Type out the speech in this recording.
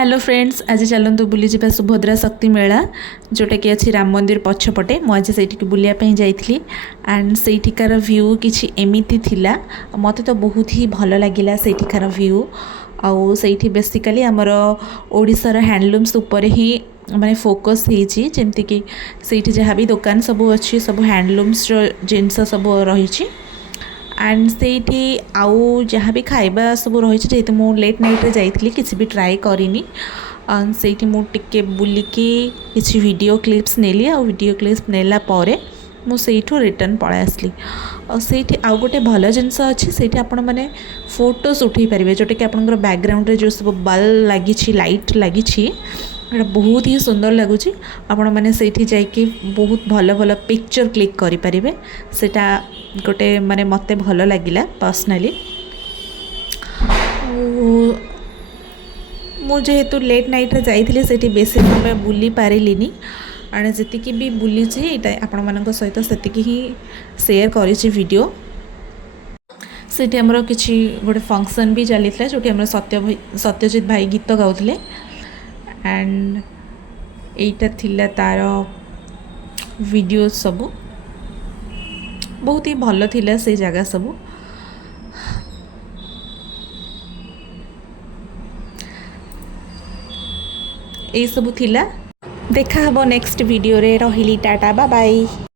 Hello friends, आज चलतु बुली जा सुभद्रा शक्ति मेला जोटा कि अच्छी राम मंदिर पछपटे। मुझे से बुलायापी जाइली एंड सेठिकार व्यू किसी एमती थिला। मत तो बहुत ही भल लगिला सेठिकार व्यू। आउ से बेसिकली आमर ओडिशार हैंडलूम्स उपर ही माने फोकस होती, जमती कि से जहाँ भी दुकान सब अच्छी सब हैंडलूम्स जिनस सब रही। एंड से आउ जहाँ भी खाइबा सब रही जेहेतु मु लेट नाइट रे जाइली किसी भी ट्राए करिनी। से मुझे बुलिकी किसी वीडियो क्लिप्स नेली आ वीडियो क्लिप्स नेला परे मु सेठू रिटर्न पळाई आसली। से आउ गोटे भल जिनस अच्छी से आपण मैंने फोटोज उठे पारे जोटा कि आपंकर बैकग्राउंड रे जो सब बल्ब लगी लाइट लगी बहुत ही सुंदर लगुच। आपण मैंने सेठी जाइए बहुत भल भल पिक्चर क्लिक करें सेटा गोटे माने मते भल लगिला पर्सनाली। मुझेतु लेट नाइट रे जाइए से बेसी समय बुली पारिलिनी एंड जी भी बुली आपण मान सहित से ही शेयर करी वीडियो। से आमर किसी गोटे फंक्शन भी चली जो सत्यजित भाई गीत गाउले एंड एटा थिला तार वीडियो सब बहुत ही भल थिला से जगह सब। ये सब थिला। देखा हबो नेक्स्ट वीडियो रे। रहिली टाटा बाय बाय।